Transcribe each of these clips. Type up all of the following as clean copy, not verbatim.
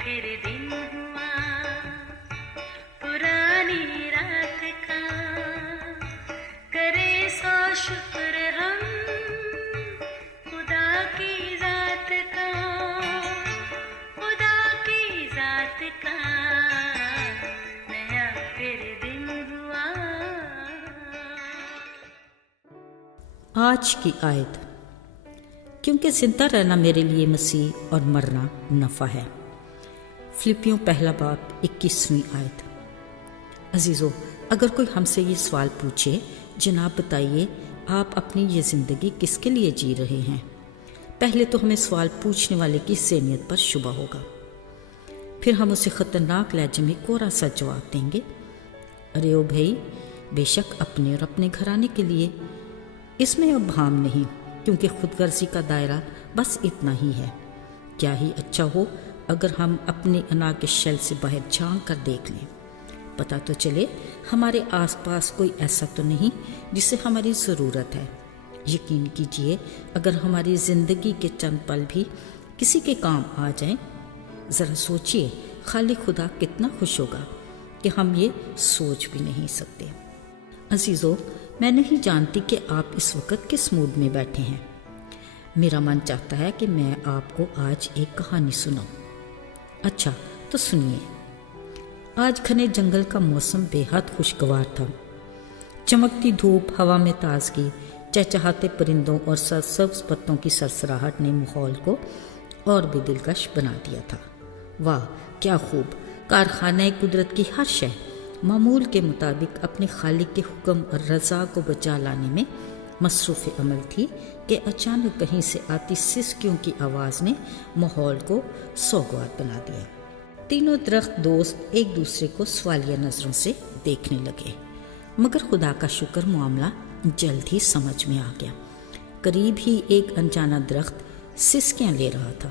फिर दिन हुआ पुरानी रात का, करे सौ शुक्र हम खुदा की जात का, खुदा की जात का, नया फिर दिन हुआ। आज की आयत, क्योंकि जिंदा रहना मेरे लिए मसीह और मरना नफ़ा है। फिलिपियों पहला बाब 21वीं आयत। अजीज़ों, अगर कोई हमसे ये सवाल पूछे, जनाब बताइए आप अपनी ये ज़िंदगी किसके लिए जी रहे हैं, पहले तो हमें सवाल पूछने वाले की ज़हनियत पर शुबा होगा। फिर हम उसे ख़तरनाक लहजे में कोरा सा जवाब देंगे, अरे ओ भाई, बेशक अपने और अपने घराने के लिए। इसमें अब भाम नहीं, क्योंकि खुदगर्जी का दायरा बस इतना ही है। क्या ही अच्छा हो अगर हम अपने अना के शेल से बाहर झांक कर देख लें, पता तो चले हमारे आसपास कोई ऐसा तो नहीं जिसे हमारी ज़रूरत है। यकीन कीजिए, अगर हमारी ज़िंदगी के चंद पल भी किसी के काम आ जाएं, ज़रा सोचिए खाली खुदा कितना खुश होगा कि हम ये सोच भी नहीं सकते। अजीज़ों, मैं नहीं जानती कि आप इस वक्त किस मूड में बैठे हैं। मेरा मन चाहता है कि मैं आपको आज एक कहानी सुनाऊं। अच्छा तो सुनिए। आज घने जंगल का मौसम बेहद खुशगवार था। चमकती धूप, हवा में ताजगी, चहचहाते परिंदों और सरसब्ज पत्तों की सरसराहट ने माहौल को और भी दिलकश बना दिया था। वाह क्या खूब! कारखाने कुदरत की हर शय मामूल के मुताबिक अपने खालिक के हुक्म और रज़ा को बचा लाने में मसरूफ़ अमल थी कि अचानक कहीं से आती सिसकियों की आवाज़ ने माहौल को सोगवार बना दिया। तीनों दरख्त दोस्त एक दूसरे को सवालिया नज़रों से देखने लगे, मगर खुदा का शुक्र मामला जल्द ही समझ में आ गया। करीब ही एक अनजाना दरख्त सिसकियाँ ले रहा था।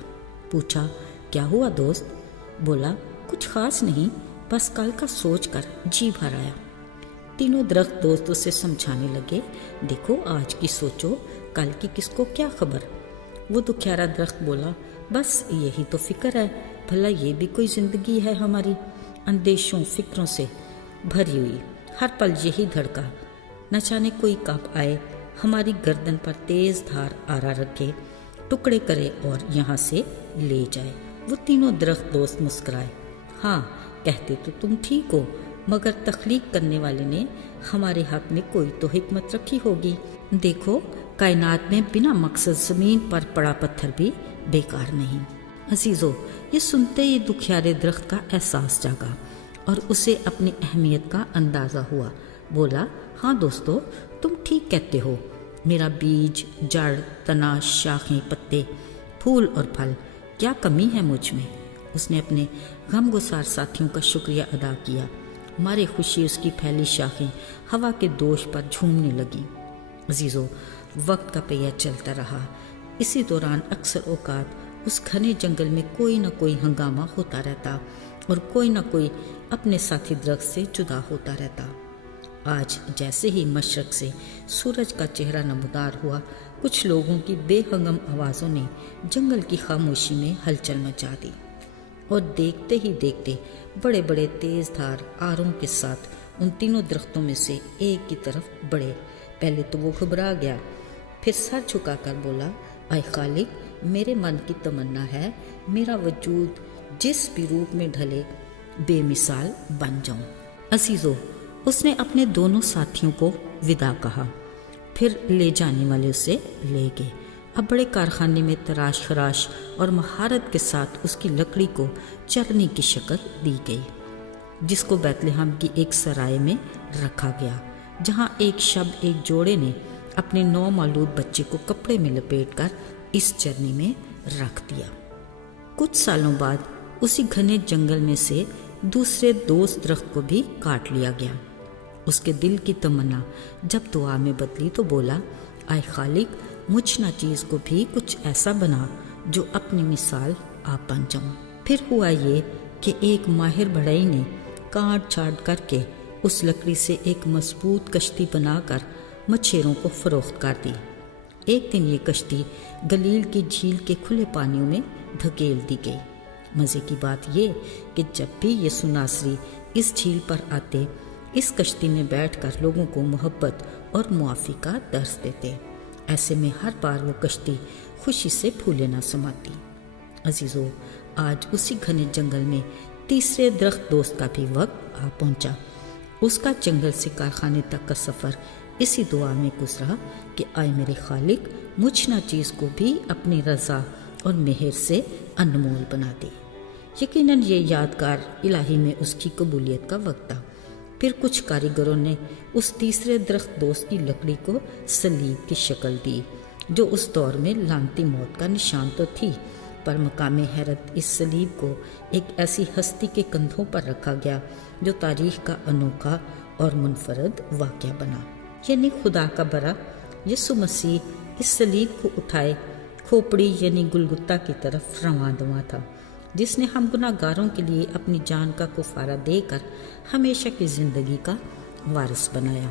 पूछा, क्या हुआ दोस्त? बोला, कुछ खास नहीं, बस कल का सोच कर जी भर आया। तीनों दरख्त दोस्तों से समझाने लगे, देखो आज की सोचो, कल की किसको क्या खबर। वो दुखियारा दरख्त बोला, बस यही तो फिक्र है, भला ये भी कोई ज़िंदगी है हमारी, अंदेशों फिक्रों से भरी हुई, हर पल यही धड़का, न जाने कोई कब आए हमारी गर्दन पर तेज़ धार आरा रखे, टुकड़े करे और यहाँ से ले जाए। वो तीनों दरख्त दोस्त मुस्कुराए। हाँ, कहते तो तुम ठीक हो, मगर तख्लीक करने वाले ने हमारे हक में कोई तो हिकमत रखी होगी। देखो, कायनात में बिना मकसद ज़मीन पर पड़ा पत्थर भी बेकार नहीं। अजीज़ों, ये सुनते ही दुखियारे दरख्त का एहसास जागा और उसे अपनी अहमियत का अंदाज़ा हुआ। बोला, हाँ दोस्तों, तुम ठीक कहते हो, मेरा बीज, जड़, तना, शाखें, पत्ते, फूल और फल, क्या कमी है मुझ में। उसने अपने गमगुसार साथियों का शुक्रिया अदा किया। मारे खुशी उसकी फैली शाखें हवा के दोष पर झूमने लगी। अजीज़ों, वक्त का पहिया चलता रहा। इसी दौरान अक्सर औकात उस घने जंगल में कोई न कोई हंगामा होता रहता और कोई न कोई अपने साथी दरख्त से जुदा होता रहता। आज जैसे ही मशरक से सूरज का चेहरा नमदार हुआ, कुछ लोगों की बेहंगम आवाज़ों ने जंगल की खामोशी में हलचल मचा दी और देखते ही देखते बड़े बड़े तेज़ धार आरों के साथ उन तीनों दरख्तों में से एक की तरफ बढ़े। पहले तो वो घबरा गया, फिर सर झुकाकर बोला, आए खालिक, मेरे मन की तमन्ना है मेरा वजूद जिस भी रूप में ढले बेमिसाल बन जाऊं। अजीज़ों, उसने अपने दोनों साथियों को विदा कहा, फिर ले जाने वाले उसे ले गए। अब बड़े कारखाने में तराश खराश और महारत के साथ उसकी लकड़ी को चरनी की शक्ल दी गई, जिसको बैतलहम की एक सराय में रखा गया, जहाँ एक शब एक जोड़े ने अपने नौमालूद बच्चे को कपड़े में लपेटकर इस चरनी में रख दिया। कुछ सालों बाद उसी घने जंगल में से दूसरे दोस्त दरख्त को भी काट लिया गया। उसके दिल की तमन्ना जब दुआ में बदली तो बोला, आए खालिक, मुझ ना चीज़ को भी कुछ ऐसा बना जो अपनी मिसाल आप बन जाऊं। फिर हुआ ये कि एक माहिर बढ़ई ने काट छाट करके उस लकड़ी से एक मजबूत कश्ती बनाकर मछेरों को फरोख्त कर दी। एक दिन ये कश्ती गलील की झील के खुले पानियों में धकेल दी गई। مزے کی بات یہ کہ جب بھی یسوع ناصری اس جھیل پر آتے، اس کشتی میں بیٹھ کر لوگوں کو محبت اور معافی کا درس دیتے۔ ایسے میں ہر بار وہ کشتی خوشی سے پھولے نہ سماتی۔ عزیزو، آج اسی گھنے جنگل میں تیسرے درخت دوست کا بھی وقت آ پہنچا۔ اس کا جنگل سے کارخانے تک کا سفر اسی دعا میں گزرا کہ آئے میرے خالق مجھ ناچیز کو بھی اپنی رضا اور مہر سے انمول بنا دے۔ یقیناً یہ یادگار الہی میں اس کی قبولیت کا وقت تھا۔ پھر کچھ کاریگروں نے اس تیسرے درخت دوست کی لکڑی کو صلیب کی شکل دی، جو اس دور میں لعنتی موت کا نشان تو تھی، پر مقام حیرت اس صلیب کو ایک ایسی ہستی کے کندھوں پر رکھا گیا جو تاریخ کا انوکھا اور منفرد واقعہ بنا، یعنی خدا کا برا یسوع مسیح اس صلیب کو اٹھائے کھوپڑی یعنی گلگتا کی طرف رواں دواں تھا، جس نے ہم گناہ گاروں کے لیے اپنی جان کا کفارہ دے کر ہمیشہ کی زندگی کا وارث بنایا۔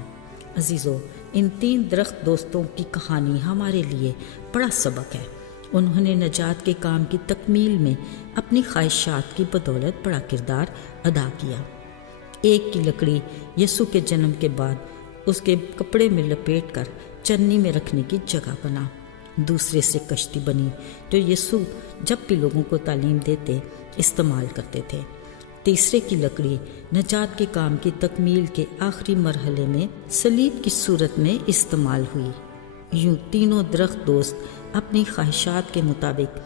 عزیزو، ان تین درخت دوستوں کی کہانی ہمارے لیے بڑا سبق ہے۔ انہوں نے نجات کے کام کی تکمیل میں اپنی خواہشات کی بدولت بڑا کردار ادا کیا۔ ایک کی لکڑی یسوع کے جنم کے بعد اس کے کپڑے میں لپیٹ کر چنی میں رکھنے کی جگہ بنا، دوسرے سے کشتی بنی جو یسوع جب بھی لوگوں کو تعلیم دیتے استعمال کرتے تھے، تیسرے کی لکڑی نجات کے کام کی تکمیل کے آخری مرحلے میں صلیب کی صورت میں استعمال ہوئی۔ یوں تینوں درخت دوست اپنی خواہشات کے مطابق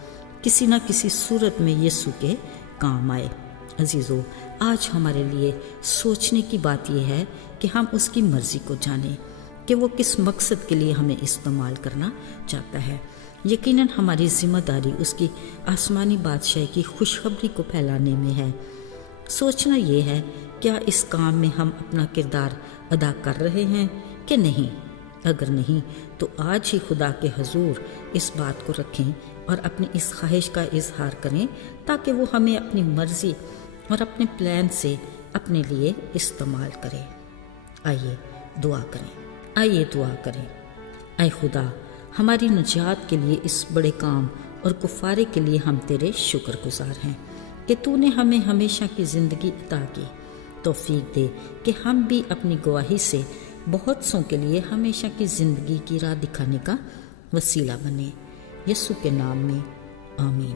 کسی نہ کسی صورت میں یسوع کے کام آئے۔ عزیزو، آج ہمارے لیے سوچنے کی بات یہ ہے کہ ہم اس کی مرضی کو جانیں کہ وہ کس مقصد کے لیے ہمیں استعمال کرنا چاہتا ہے۔ یقیناً ہماری ذمہ داری اس کی آسمانی بادشاہی کی خوشخبری کو پھیلانے میں ہے۔ سوچنا یہ ہے، کیا اس کام میں ہم اپنا کردار ادا کر رہے ہیں کہ نہیں؟ اگر نہیں تو آج ہی خدا کے حضور اس بات کو رکھیں اور اپنی اس خواہش کا اظہار کریں تاکہ وہ ہمیں اپنی مرضی اور اپنے پلان سے اپنے لیے استعمال کرے۔ آئیے دعا کریں۔ اے خدا، ہماری نجات کے لیے اس بڑے کام اور کفارے کے لیے ہم تیرے شکر گزار ہیں کہ تو نے ہمیں ہمیشہ کی زندگی عطا کی۔ توفیق دے کہ ہم بھی اپنی گواہی سے بہت سوں کے لیے ہمیشہ کی زندگی کی راہ دکھانے کا وسیلہ بنے۔ یسوع کے نام میں آمین۔